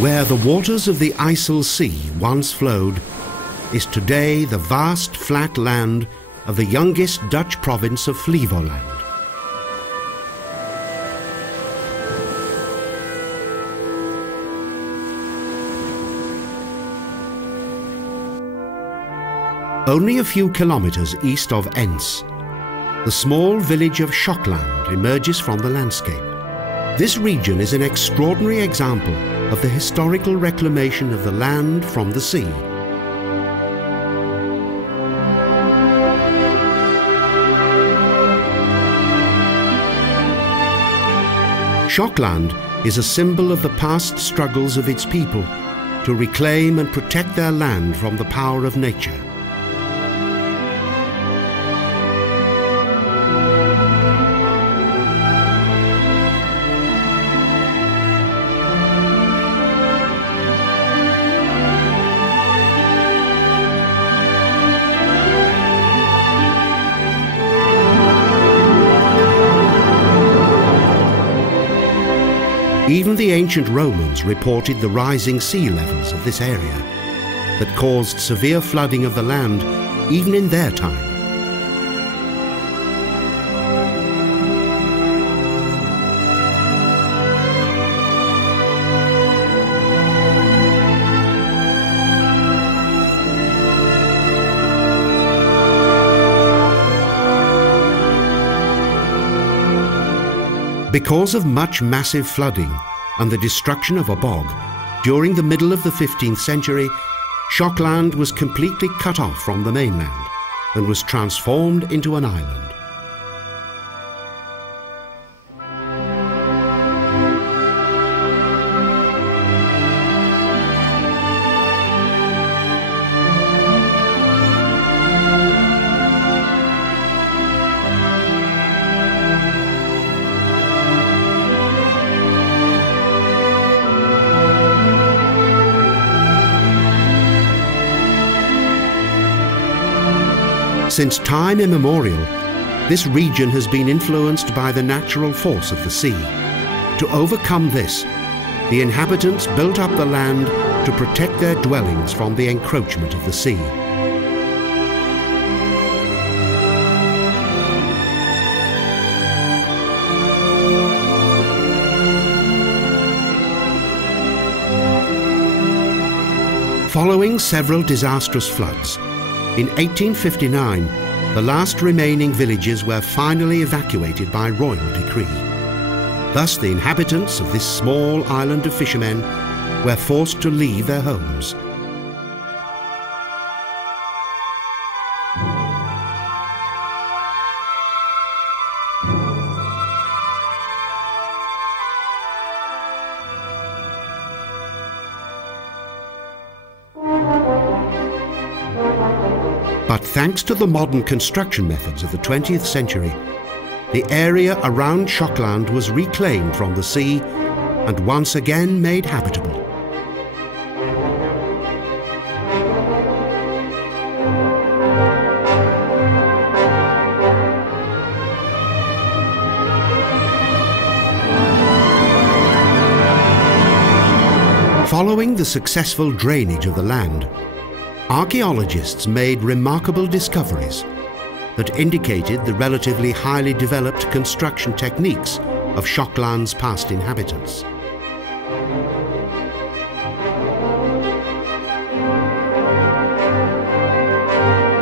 Where the waters of the Ijsel Sea once flowed is today the vast flat land of the youngest Dutch province of Flevoland. Only a few kilometres east of Ens, the small village of Schokland emerges from the landscape. This region is an extraordinary example of the historical reclamation of the land from the sea. Schokland is a symbol of the past struggles of its people to reclaim and protect their land from the power of nature. Even the ancient Romans reported the rising sea levels of this area that caused severe flooding of the land even in their time. Because of much massive flooding and the destruction of a bog, during the middle of the 15th century, Schokland was completely cut off from the mainland and was transformed into an island. Since time immemorial, this region has been influenced by the natural force of the sea. To overcome this, the inhabitants built up the land to protect their dwellings from the encroachment of the sea. Following several disastrous floods, in 1859, the last remaining villages were finally evacuated by royal decree. Thus, the inhabitants of this small island of fishermen were forced to leave their homes. But thanks to the modern construction methods of the 20th century, the area around Schokland was reclaimed from the sea and once again made habitable. Following the successful drainage of the land, archaeologists made remarkable discoveries that indicated the relatively highly developed construction techniques of Schokland's past inhabitants.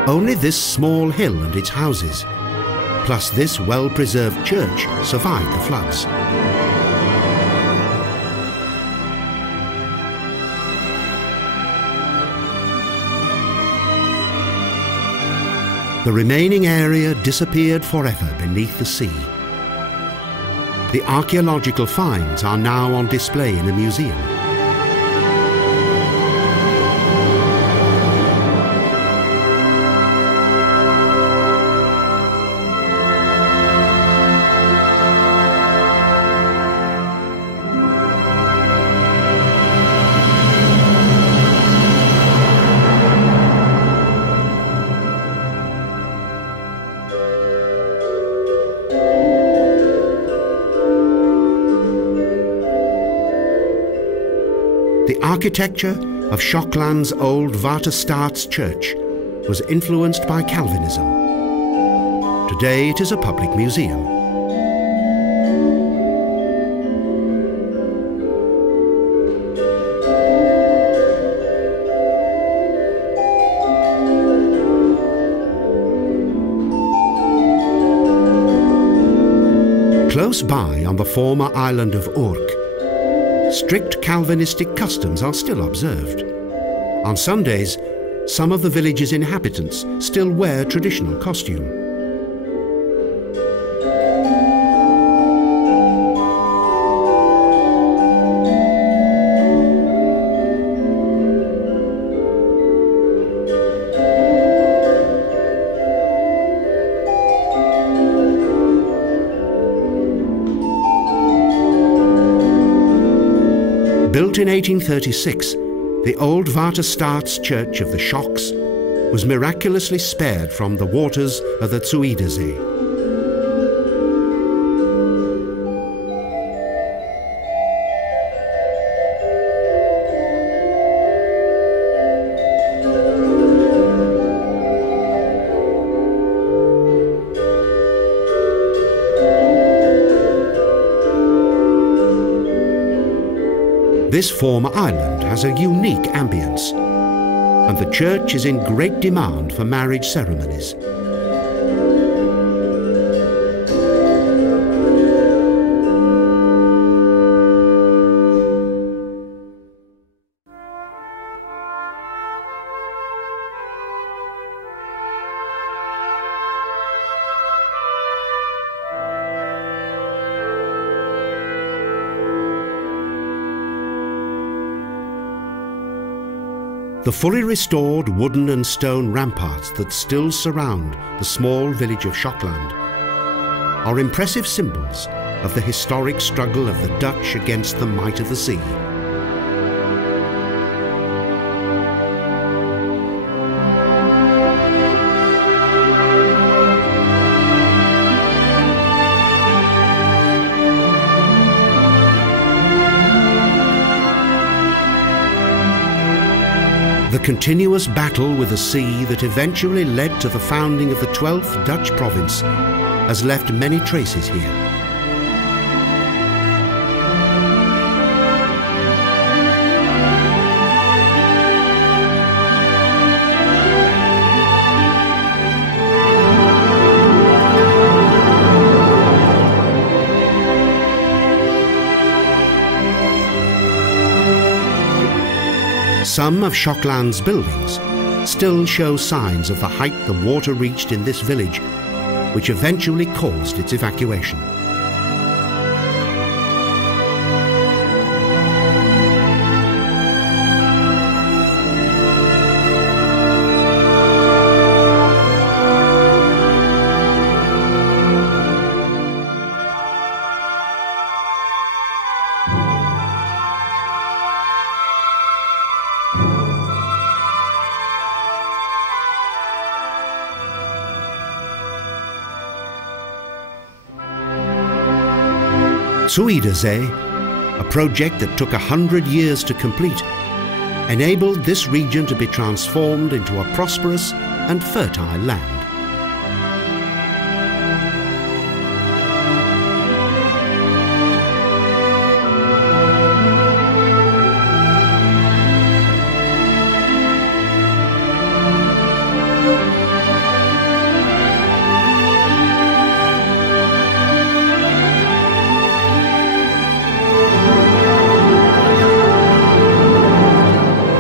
Only this small hill and its houses, plus this well-preserved church, survived the floods. The remaining area disappeared forever beneath the sea. The archaeological finds are now on display in a museum. The architecture of Schokland's old Waterstaats Church was influenced by Calvinism. Today it is a public museum. Close by on the former island of Urk, strict Calvinistic customs are still observed. On Sundays, some of the village's inhabitants still wear traditional costume. Built in 1836, the old Waterstaats Church of the Schoks was miraculously spared from the waters of the Zuiderzee. This former island has a unique ambience, and the church is in great demand for marriage ceremonies. The fully restored wooden and stone ramparts that still surround the small village of Schokland are impressive symbols of the historic struggle of the Dutch against the might of the sea. The continuous battle with the sea that eventually led to the founding of the 12th Dutch province has left many traces here. Some of Schokland's buildings still show signs of the height the water reached in this village, which eventually caused its evacuation. Zuiderzee, a project that took 100 years to complete, enabled this region to be transformed into a prosperous and fertile land.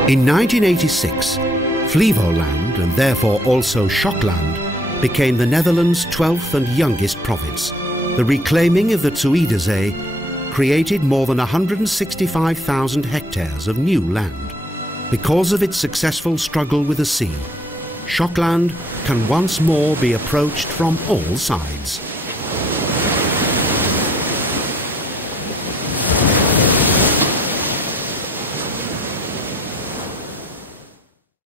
In 1986, Flevoland, and therefore also Schokland, became the Netherlands' 12th and youngest province. The reclaiming of the Zuiderzee created more than 165,000 hectares of new land. Because of its successful struggle with the sea, Schokland can once more be approached from all sides.